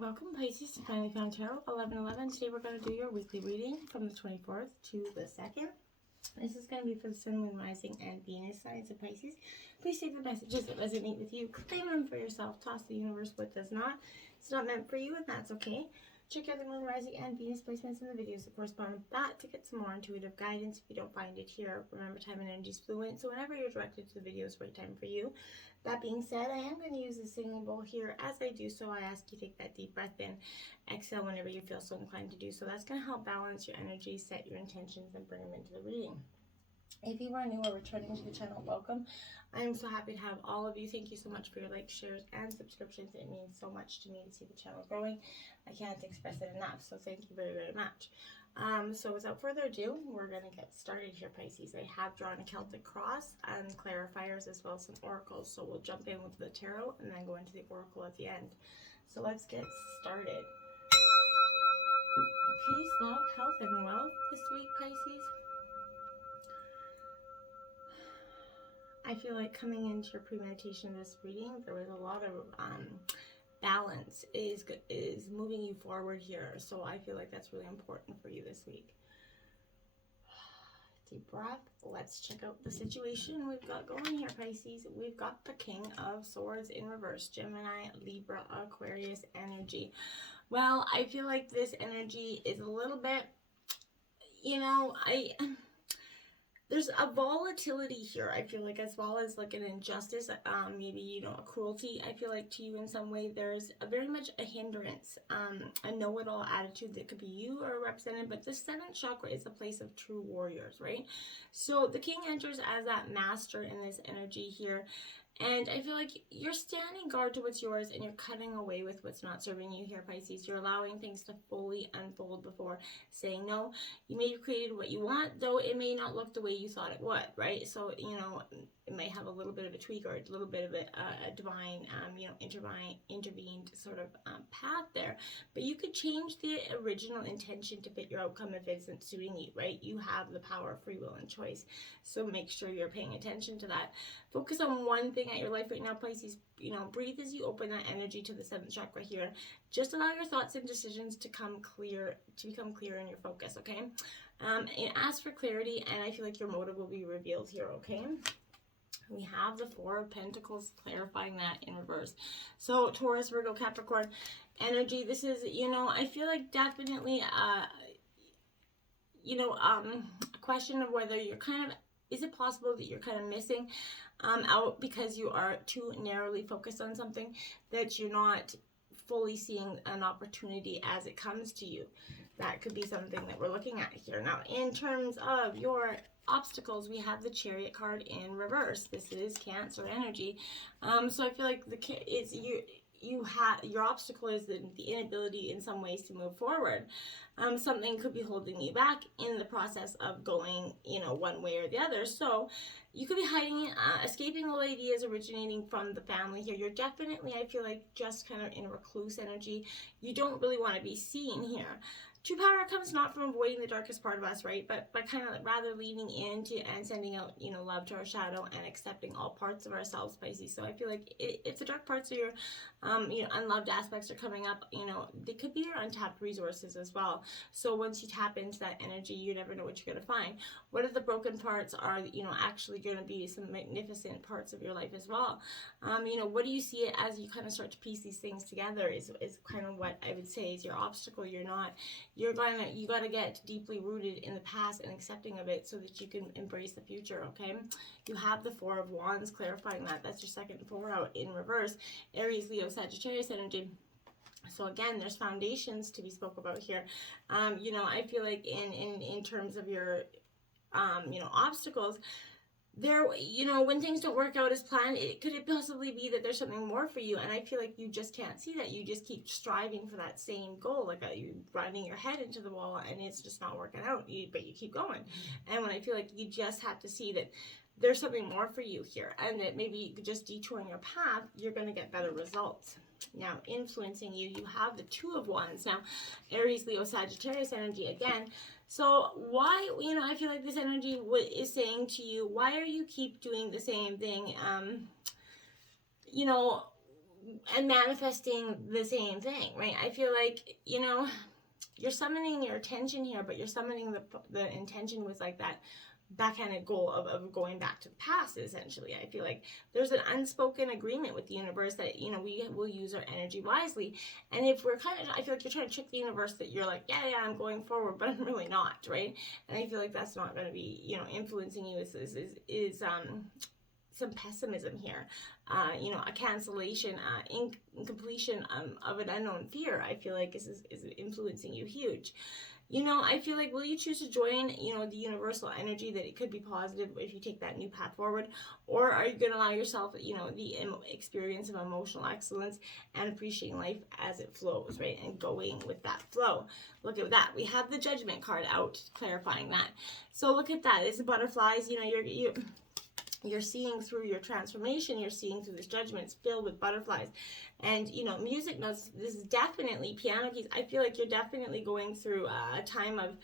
Welcome, Pisces, to Finally Found Tarot 11/11. Today we're going to do your weekly reading from the 24th to the 2nd. This is going to be for the Sun, Moon, Rising, and Venus signs of Pisces. Please take the messages that resonate with you, claim them for yourself, toss the universe what does not. It's not meant for you, and that's okay. Check out the Moon, Rising, and Venus placements in the videos that correspond with that to get some more intuitive guidance. If you don't find it here, remember time and energy is fluent, so whenever you're directed to the video is the right time for you. That being said, I am going to use the singing bowl here. As I do so, I ask you to take that deep breath in, exhale whenever you feel so inclined to do so. That's going to help balance your energy, set your intentions, and bring them into the reading. If you are new or returning to the channel, welcome. I am so happy to have all of you. Thank you so much for your likes, shares, and subscriptions. It means so much to me to see the channel growing. I can't express it enough, so thank you very, very much. So without further ado, we're going to get started here, Pisces. I have drawn a Celtic cross and clarifiers as well as some oracles. So we'll jump in with the tarot and then go into the oracle at the end. So let's get started. Peace, love, health, and wealth this week, Pisces. I feel like coming into your premeditation of this reading, there was a lot of balance is moving you forward here. So I feel like that's really important for you this week. Deep breath. Let's check out the situation we've got going here, Pisces. We've got the King of Swords in reverse. Gemini, Libra, Aquarius energy. Well, I feel like this energy is a little bit, there's a volatility here, I feel like, as well as like an injustice, maybe, a cruelty, I feel like, to you in some way. There's very much a hindrance, a know-it-all attitude that could be you or represented, but the 7th chakra is a place of true warriors, right? So the king enters as that master in this energy here, and I feel like you're standing guard to what's yours and you're cutting away with what's not serving you here, Pisces. You're allowing things to fully unfold before saying no. You may have created what you want, though it may not look the way you thought it would, right? So, it may have a little bit of a tweak or a little bit of a divine, intervened sort of path there. But you could change the original intention to fit your outcome if it isn't suiting you, right? You have the power of free will and choice. So make sure you're paying attention to that. Focus on one thing at your life right now, Pisces. Breathe as you open that energy to the 7th chakra here. Just allow your thoughts and decisions to become clear in your focus, okay? And ask for clarity, and I feel like your motive will be revealed here, okay? We have the 4 of Pentacles clarifying that in reverse. So Taurus, Virgo, Capricorn energy. This is, I feel like definitely, a question of whether you're is it possible that you're kind of missing out because you are too narrowly focused on something, that you're not fully seeing an opportunity as it comes to you? That could be something that we're looking at here. Now, in terms of your obstacles, we have the Chariot card in reverse. This is Cancer energy. So I feel like your obstacle is the inability in some ways to move forward. Something could be holding you back in the process of going, one way or the other. So you could be hiding, escaping old ideas originating from the family here. You're definitely, I feel like, just kind of in a recluse energy. You don't really want to be seen here. True power comes not from avoiding the darkest part of us, right? But by kind of rather leaning into and sending out, love to our shadow and accepting all parts of ourselves, Pisces. So I feel like if the dark parts of your, unloved aspects are coming up, they could be your untapped resources as well. So once you tap into that energy, you never know what you're going to find. What if the broken parts are, actually going to be some magnificent parts of your life as well? What do you see it as you kind of start to piece these things together is kind of what I would say is your obstacle. You got to get deeply rooted in the past and accepting of it so that you can embrace the future, okay? You have the 4 of Wands clarifying that. That's your second 4 out in reverse. Aries, Leo, Sagittarius energy. So again, there's foundations to be spoke about here. I feel like in terms of your, obstacles, there, when things don't work out as planned, could it possibly be that there's something more for you? And I feel like you just can't see that. You just keep striving for that same goal, like you running your head into the wall and it's just not working out, but you keep going. And when I feel like you just have to see that there's something more for you here, and that maybe just detouring your path, you're going to get better results. Now, influencing you, you have the 2 of Wands. Now, Aries, Leo, Sagittarius energy again. So why, I feel like this energy is saying to you, why are you keep doing the same thing? and manifesting the same thing, right? I feel like, you know, you're summoning your attention here, but you're summoning the intention with like that backhanded goal of going back to the past, essentially. I feel like there's an unspoken agreement with the universe that, you know, we will use our energy wisely. And if we're kind of, I feel like you're trying to trick the universe that you're like, yeah, I'm going forward, but I'm really not, right? And I feel like that's not going to be, you know, influencing you. Is some pessimism here, you know, a cancellation, incompletion of an unknown fear. I feel like is influencing you huge. You know, I feel like, will you choose to join, you know, the universal energy that it could be positive if you take that new path forward? Or are you going to allow yourself, you know, the experience of emotional excellence and appreciating life as it flows, right? And going with that flow. Look at that. We have the Judgment card out, clarifying that. So look at that. It's the butterflies. You know, you're seeing through your transformation, you're seeing through this Judgment. It's filled with butterflies. And, you know, music notes, this is definitely piano keys. I feel like you're definitely going through a time of,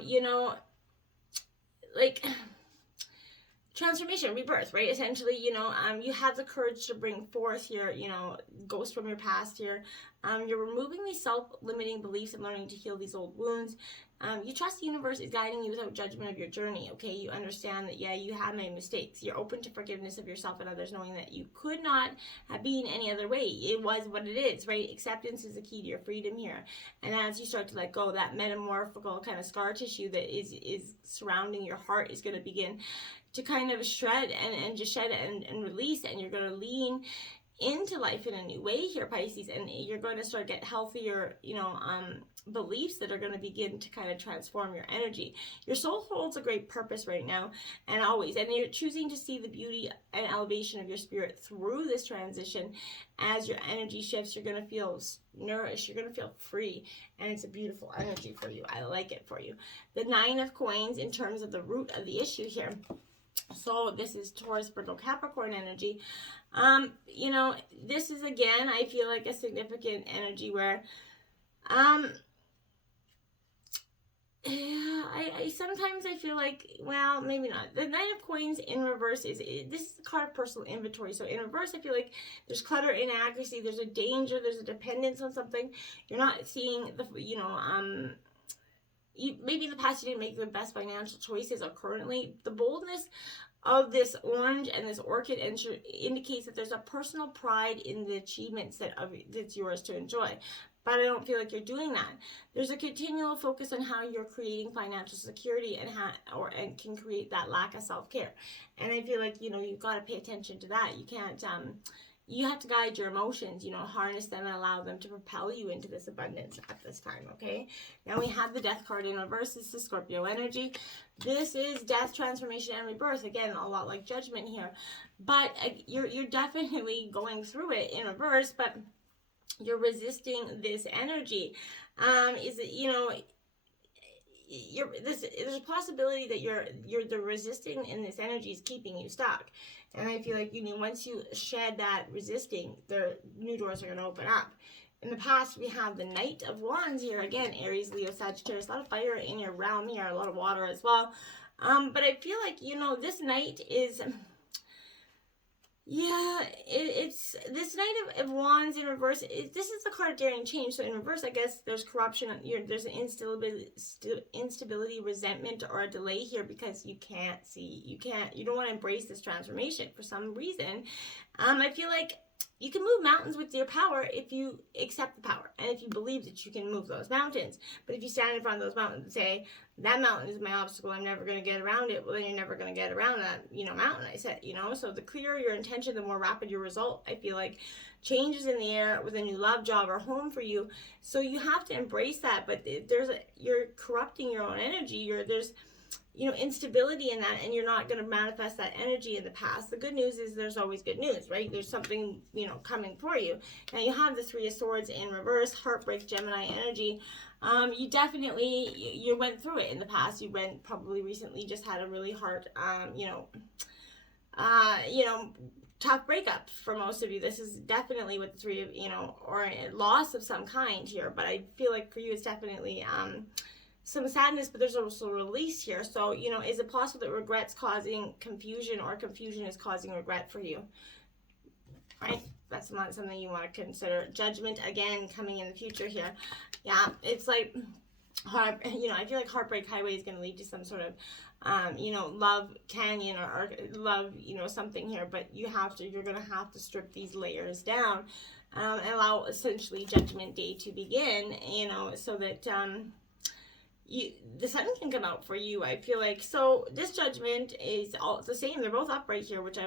you know, like transformation, rebirth, right? Essentially, you know, you have the courage to bring forth your, you know, ghosts from your past here. You're removing these self-limiting beliefs and learning to heal these old wounds. You trust the universe is guiding you without judgment of your journey, okay? You understand that, yeah, you have made mistakes. You're open to forgiveness of yourself and others, knowing that you could not have been any other way. It was what it is, right? Acceptance is the key to your freedom here. And as you start to let go, that metamorphical kind of scar tissue that is surrounding your heart is going to begin to kind of shred and just shed and release, and you're going to lean into life in a new way here, Pisces, and you're going to start to get healthier, you know, beliefs that are going to begin to kind of transform your energy. Your soul holds a great purpose right now and always, and you're choosing to see the beauty and elevation of your spirit through this transition. As your energy shifts, you're going to feel nourished, you're going to feel free, and it's a beautiful energy for you. I like it for you. The Nine of Coins in terms of the root of the issue here. So this is Taurus, Virgo, Capricorn energy. You know, this is, again, I feel like a significant energy where, yeah, I sometimes I feel like, well, maybe not. The Nine of Coins in reverse this is the card of personal inventory. So in reverse, I feel like there's clutter, inaccuracy, there's a danger, there's a dependence on something. You're not seeing the, you know, maybe in the past you didn't make the best financial choices, or currently the boldness of this orange and this orchid indicates that there's a personal pride in the achievements that's yours to enjoy. But I don't feel like you're doing that. There's a continual focus on how you're creating financial security and can create that lack of self-care. And I feel like, you know, you've got to pay attention to that. You can't you have to guide your emotions, you know, harness them and allow them to propel you into this abundance at this time, okay? Now we have the Death card in reverse. This is Scorpio energy. This is death, transformation, and rebirth. Again, a lot like Judgment here. But you're definitely going through it in reverse, but you're resisting this energy. Is it, you know, there's a possibility that the resisting in this energy is keeping you stuck. And I feel like, you know, once you shed that resisting, the new doors are going to open up. In the past, we have the Knight of Wands here. Again, Aries, Leo, Sagittarius. A lot of fire in your realm here. A lot of water as well. But I feel like, you know, this Knight is... Yeah, it's this Knight of Wands in reverse. This is the card of daring change. So in reverse, I guess there's corruption. There's an instability, resentment, or a delay here because you don't want to embrace this transformation for some reason. I feel like you can move mountains with your power if you accept the power and if you believe that you can move those mountains. But if you stand in front of those mountains and say, that mountain is my obstacle, I'm never going to get around it, well, then you're never going to get around that, you know, mountain, I said, you know. So the clearer your intention, the more rapid your result. I feel like change is in the air with a new love, job, or home for you. So you have to embrace that. But you're corrupting your own energy. There's, you know, instability in that, and you're not going to manifest that energy in the past. The good news is there's always good news, right? There's something, you know, coming for you. Now you have the Three of Swords in reverse, heartbreak, Gemini energy. You definitely, you went through it in the past. You probably recently just had a really hard, you know, tough breakup for most of you. This is definitely with the three of, you know, or a loss of some kind here. But I feel like for you, it's definitely, some sadness, but there's also release here. So, you know, is it possible that regret's causing confusion, or confusion is causing regret for you? Right? that's not something you want to consider. Judgment, again, coming in the future here. Yeah, it's like, I feel like Heartbreak Highway is going to lead to some sort of, love canyon or love, something here. But you're going to have to strip these layers down and allow essentially Judgment Day to begin, so that the sun can come out for you, I feel like. So this Judgment is all the same. They're both upright here, which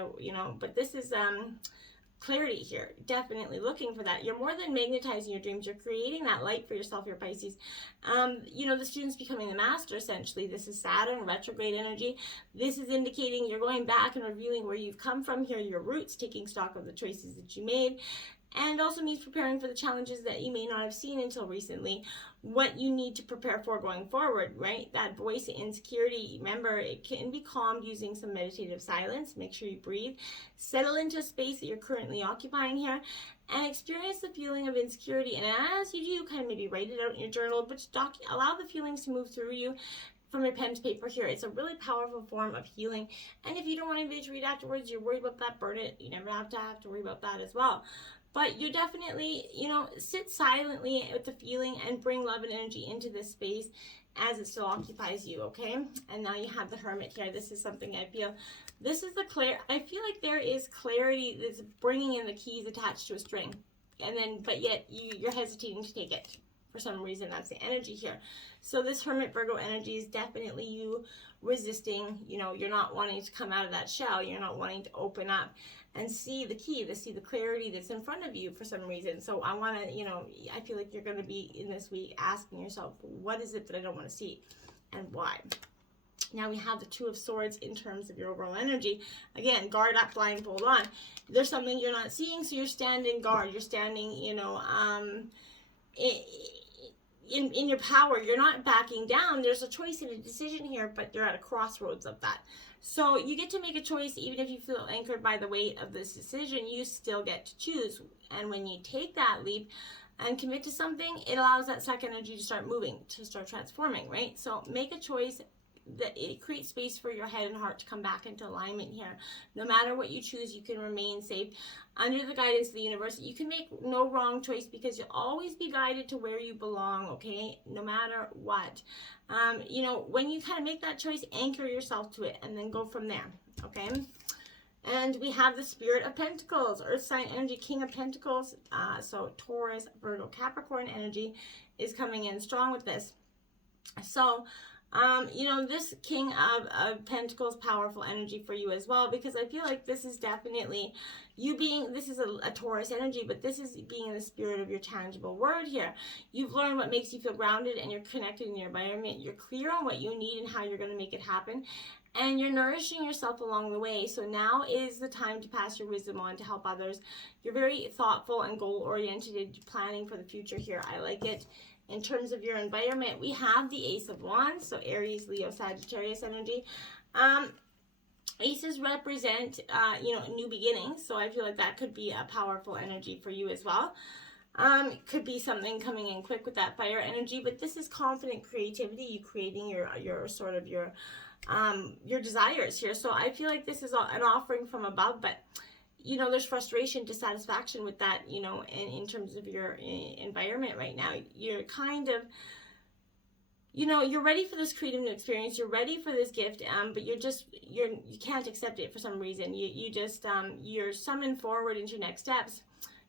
but this is clarity here. Definitely looking for that. You're more than magnetizing your dreams. You're creating that light for yourself, your Pisces. The student's becoming the master, essentially. This is Saturn, retrograde energy. This is indicating you're going back and reviewing where you've come from here, your roots, taking stock of the choices that you made. And also means preparing for the challenges that you may not have seen until recently, what you need to prepare for going forward, right? That voice of insecurity, remember, it can be calmed using some meditative silence. Make sure you breathe. Settle into a space that you're currently occupying here and experience the feeling of insecurity. And as you do, kind of maybe write it out in your journal, but allow the feelings to move through you from your pen to paper here. It's a really powerful form of healing. And if you don't want anybody to read afterwards, you're worried about that, burn it. You never have to worry about that as well. But you definitely, sit silently with the feeling and bring love and energy into this space as it still occupies you, okay? And now you have the Hermit here. This is something I feel, I feel like there is clarity that's bringing in the keys attached to a string. But yet you're hesitating to take it. For some reason, that's the energy here. So this Hermit Virgo energy is definitely you resisting, you're not wanting to come out of that shell. You're not wanting to open up and see the key, to see the clarity that's in front of you for some reason. So I want to, I feel like you're going to be in this week asking yourself, what is it that I don't want to see and why? Now we have the Two of Swords in terms of your overall energy. Again, guard up, blindfold on. There's something you're not seeing, so you're standing guard. You're standing, in your power. You're not backing down. There's a choice and a decision here, but you're at a crossroads of that. So you get to make a choice. Even if you feel anchored by the weight of this decision, you still get to choose. And when you take that leap and commit to something, it allows that second energy to start moving, to start transforming, right? So make a choice that it creates space for your head and heart to come back into alignment here. No matter what you choose, you can remain safe under the guidance of the universe. You can make no wrong choice because you'll always be guided to where you belong, okay? No matter what. When you kind of make that choice, anchor yourself to it and then go from there, okay? And we have the Spirit of Pentacles, Earth sign energy, King of Pentacles. So Taurus, Virgo, Capricorn energy is coming in strong with this. So, this King of Pentacles, powerful energy for you as well, because I feel like this is definitely this is a Taurus energy, but this is being in the spirit of your tangible word here. You've learned what makes you feel grounded and you're connected in your environment. You're clear on what you need and how you're going to make it happen. And you're nourishing yourself along the way. So now is the time to pass your wisdom on to help others. You're very thoughtful and goal-oriented, planning for the future here. I like it. In terms of your environment, we have the Ace of Wands, so Aries, Leo, Sagittarius energy. Aces represent, new beginnings, so I feel like that could be a powerful energy for you as well. Could be something coming in quick with that fire energy, but this is confident creativity, you creating your desires here. So I feel like this is an offering from above, but there's frustration, dissatisfaction with that, in terms of your environment right now. You're kind of, you're ready for this creative new experience. You're ready for this gift, but you can't accept it for some reason. You're summoned forward into your next steps.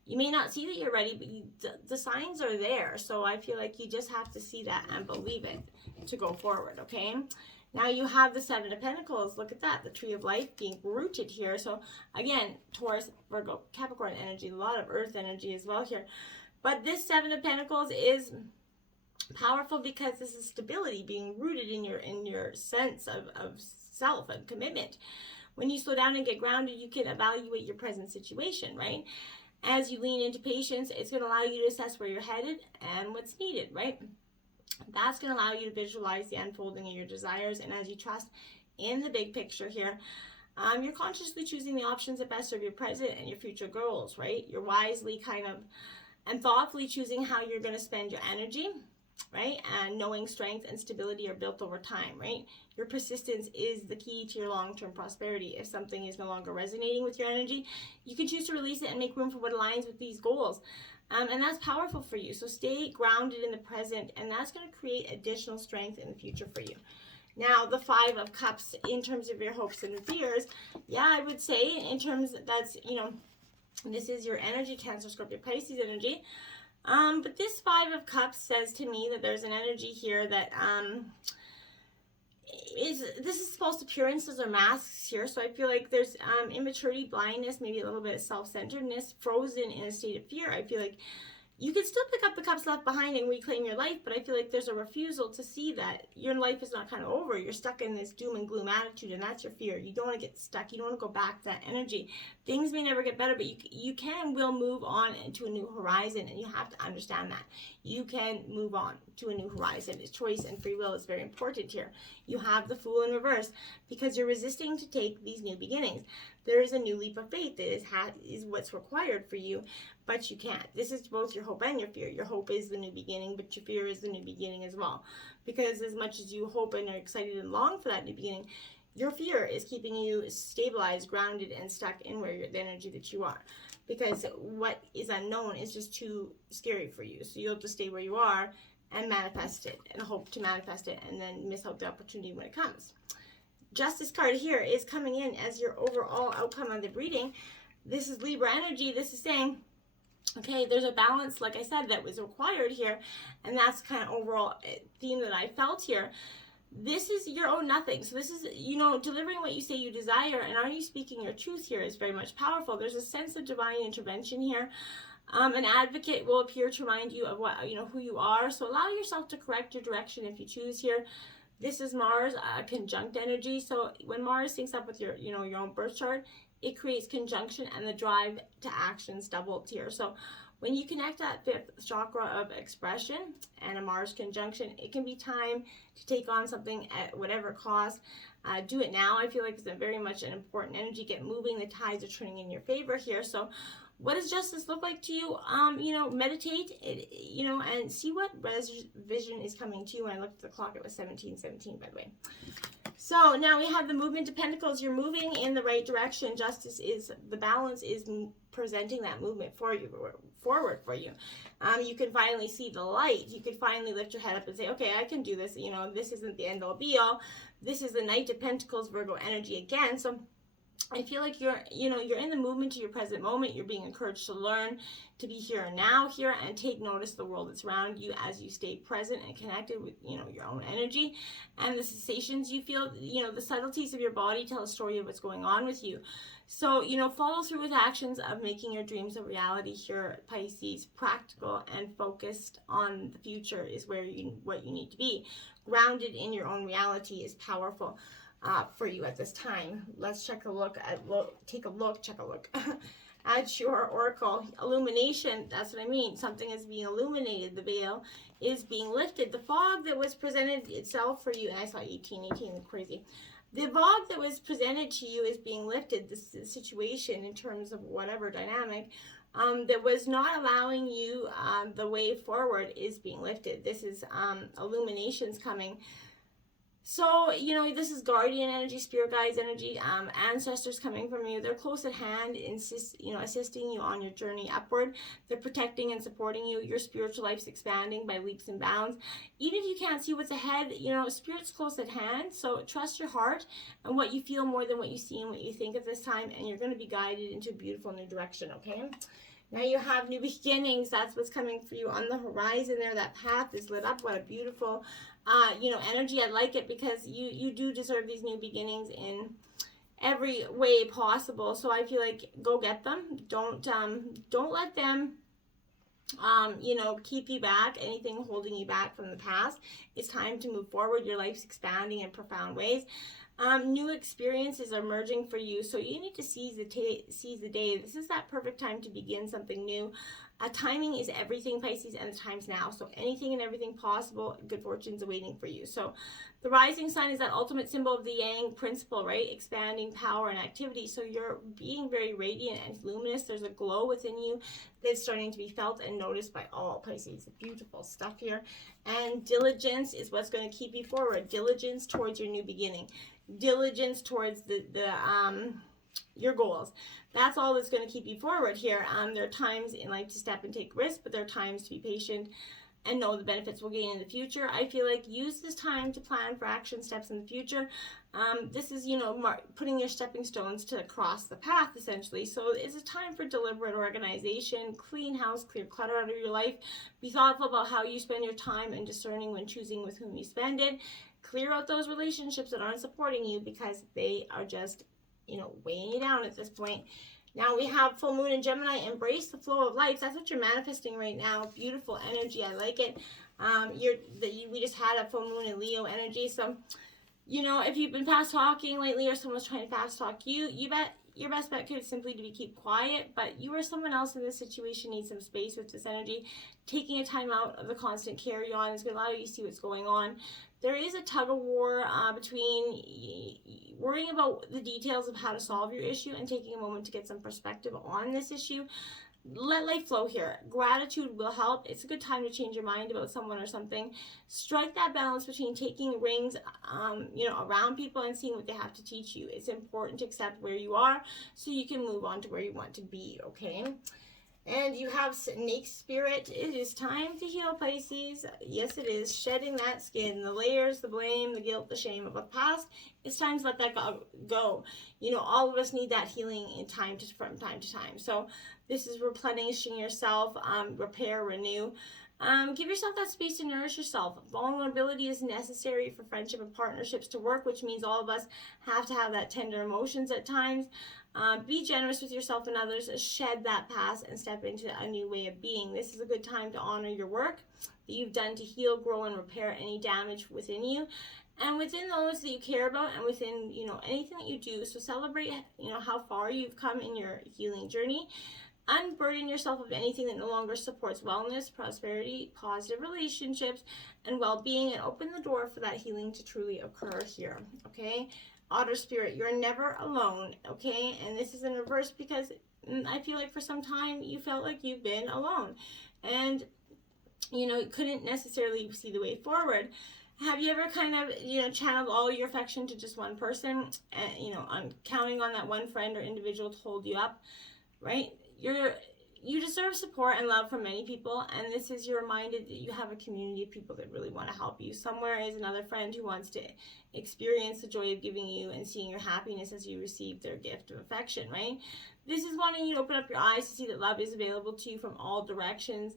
You may not see that you're ready, but the signs are there. So I feel like you just have to see that and believe it to go forward, okay? Now you have the Seven of Pentacles. Look at that, the Tree of Life being rooted here. So again, Taurus, Virgo, Capricorn energy, a lot of Earth energy as well here. But this Seven of Pentacles is powerful because this is stability being rooted in your sense of self and commitment. When you slow down and get grounded, you can evaluate your present situation, right? As you lean into patience, it's going to allow you to assess where you're headed and what's needed, right? That's going to allow you to visualize the unfolding of your desires. And as you trust in the big picture here, you're consciously choosing the options that best serve your present and your future goals, right? You're wisely and thoughtfully choosing how you're going to spend your energy. right? And knowing strength and stability are built over time, right? Your persistence is the key to your long-term prosperity. If something is no longer resonating with your energy, you can choose to release it and make room for what aligns with these goals. And that's powerful for you. So stay grounded in the present, and that's going to create additional strength in the future for you. Now, the Five of Cups, in terms of your hopes and fears, yeah, I would say in terms, that's, this is your energy, Cancer, Scorpio, Pisces energy. But this Five of Cups says to me that there's an energy here that this is supposed to appearances or masks here. So I feel like there's immaturity, blindness, maybe a little bit of self-centeredness, frozen in a state of fear. I feel like you can still pick up the cups left behind and reclaim your life, but I feel like there's a refusal to see that your life is not kind of over. You're stuck in this doom and gloom attitude, and that's your fear. You don't want to get stuck. You don't want to go back to that energy. Things may never get better, but you will move on into a new horizon, and you have to understand that. You can move on to a new horizon. It's choice and free will is very important here. You have the Fool in reverse because you're resisting to take these new beginnings. There is a new leap of faith that is what's required for you, but you can't. This is both your hope and your fear. Your hope is the new beginning, but your fear is the new beginning as well. Because as much as you hope and are excited and long for that new beginning, your fear is keeping you stabilized, grounded, and stuck in the energy that you are. Because what is unknown is just too scary for you. So you'll have to stay where you are and manifest it, and hope to manifest it, and then miss out the opportunity when it comes. Justice card here is coming in as your overall outcome of the reading. This is Libra energy. This is saying, okay, there's a balance, like I said, that was required here, and that's kind of overall theme that I felt here. This is your own nothing. So this is, delivering what you say you desire, and are you speaking your truth here is very much powerful. There's a sense of divine intervention here. An advocate will appear to remind you of who you are. So allow yourself to correct your direction if you choose here. This is Mars, conjunct energy. So when Mars syncs up with your own birth chart, it creates conjunction, and the drive to actions doubled here. So when you connect that fifth chakra of expression and a Mars conjunction, it can be time to take on something at whatever cost. Do it now. I feel like it's very much an important energy. Get moving. The tides are turning in your favor here. So what does justice look like to you? Meditate, and see what vision is coming to you. When I looked at the clock, it was 17:17, by the way. So now we have the movement of pentacles. You're moving in the right direction. Justice is, the balance is presenting that movement for you, forward for you. You can finally see the light. You can finally lift your head up and say, okay, I can do this. This isn't the end all be all. This is the Knight of Pentacles, Virgo energy again. So I feel like you're in the movement to your present moment. You're being encouraged to learn, to be here and now here, and take notice of the world that's around you as you stay present and connected with, your own energy. And the sensations you feel, the subtleties of your body tell a story of what's going on with you. So, follow through with actions of making your dreams a reality here, Pisces. Practical and focused on the future is what you need to be. Grounded in your own reality is powerful. For you at this time. Let's take a look at your oracle. Illumination, that's what I mean. Something is being illuminated. The veil is being lifted. The fog that was presented itself for you, and I saw 18, crazy. The fog that was presented to you is being lifted. This situation in terms of whatever dynamic that was not allowing you the way forward is being lifted. This is illuminations coming. So, this is guardian energy, spirit guides energy, ancestors coming from you. They're close at hand, assisting you on your journey upward. They're protecting and supporting you. Your spiritual life's expanding by leaps and bounds. Even if you can't see what's ahead, spirit's close at hand. So trust your heart and what you feel more than what you see and what you think at this time. And you're going to be guided into a beautiful new direction, okay? Now you have new beginnings. That's what's coming for you on the horizon there. That path is lit up. What a beautiful energy. I like it because you do deserve these new beginnings in every way possible. So I feel like go get them. Don't let them keep you back. Anything holding you back from the past. It's time to move forward. Your life's expanding in profound ways. New experiences are emerging for you, so you need to seize the day. This is that perfect time to begin something new. Timing is everything, Pisces, and the time's now. So anything and everything possible, good fortune's awaiting for you. So the rising sign is that ultimate symbol of the Yang principle, right? Expanding power and activity. So you're being very radiant and luminous. There's a glow within you that's starting to be felt and noticed by all, Pisces. Beautiful stuff here. And diligence is what's going to keep you forward. Diligence towards your new beginning. Diligence towards your goals. That's all that's going to keep you forward here. There are times in life to step and take risks, but there are times to be patient and know the benefits we'll gain in the future. I feel like use this time to plan for action steps in the future. This is, putting your stepping stones to cross the path, essentially. So it's a time for deliberate organization, clean house, clear clutter out of your life. Be thoughtful about how you spend your time and discerning when choosing with whom you spend it. Clear out those relationships that aren't supporting you because they are just weighing you down at this point. Now we have full moon in Gemini. Embrace the flow of life. That's what you're manifesting right now. Beautiful energy. I like it. We just had a full moon in Leo energy. So, if you've been fast talking lately or someone's trying to fast talk you bet your best bet could simply to be keep quiet, but you or someone else in this situation needs some space with this energy. Taking a time out of the constant carry on is going to allow you to see what's going on. There is a tug of war between worrying about the details of how to solve your issue and taking a moment to get some perspective on this issue. Let life flow here. Gratitude will help. It's a good time to change your mind about someone or something. Strike that balance between taking rings, around people and seeing what they have to teach you. It's important to accept where you are so you can move on to where you want to be, okay? And you have snake spirit. It is time to heal, Pisces. Yes, it is. Shedding that skin, the layers, the blame, the guilt, the shame of the past. It's time to let that go. All of us need that healing from time to time. So this is replenishing yourself, repair, renew. Give yourself that space to nourish yourself. Vulnerability is necessary for friendship and partnerships to work, which means all of us have to have that tender emotions at times. Be generous with yourself and others. Shed that past and step into a new way of being. This is a good time to honor your work that you've done to heal, grow, and repair any damage within you. And within those that you care about and within, anything that you do. So celebrate, how far you've come in your healing journey. Unburden yourself of anything that no longer supports wellness, prosperity, positive relationships, and well-being, and open the door for that healing to truly occur here, okay? Otter Spirit, you're never alone, okay? And this is in reverse because I feel like for some time you felt like you've been alone and, couldn't necessarily see the way forward. Have you ever kind of, channeled all your affection to just one person, and, counting on that one friend or individual to hold you up, right? You deserve support and love from many people, and this is you're reminded that you have a community of people that really want to help you. Somewhere is another friend who wants to experience the joy of giving you and seeing your happiness as you receive their gift of affection, right? This is wanting you to open up your eyes to see that love is available to you from all directions.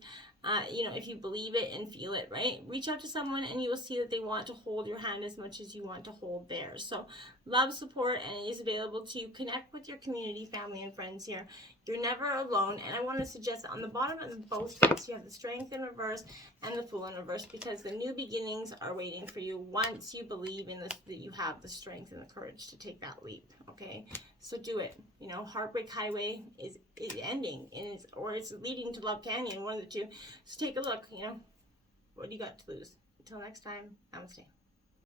If you believe it and feel it, right? Reach out to someone and you will see that they want to hold your hand as much as you want to hold theirs. So love, support, and it is available to you. Connect with your community, family, and friends here. You're never alone. And I want to suggest on the bottom of both decks, you have the Strength in reverse and the Fool in reverse, because the new beginnings are waiting for you once you believe in this, that you have the strength and the courage to take that leap, okay? So do it. Heartbreak Highway is ending, and it's leading to Love Canyon, one of the two. So take a look, what do you got to lose? Until next time, namaste.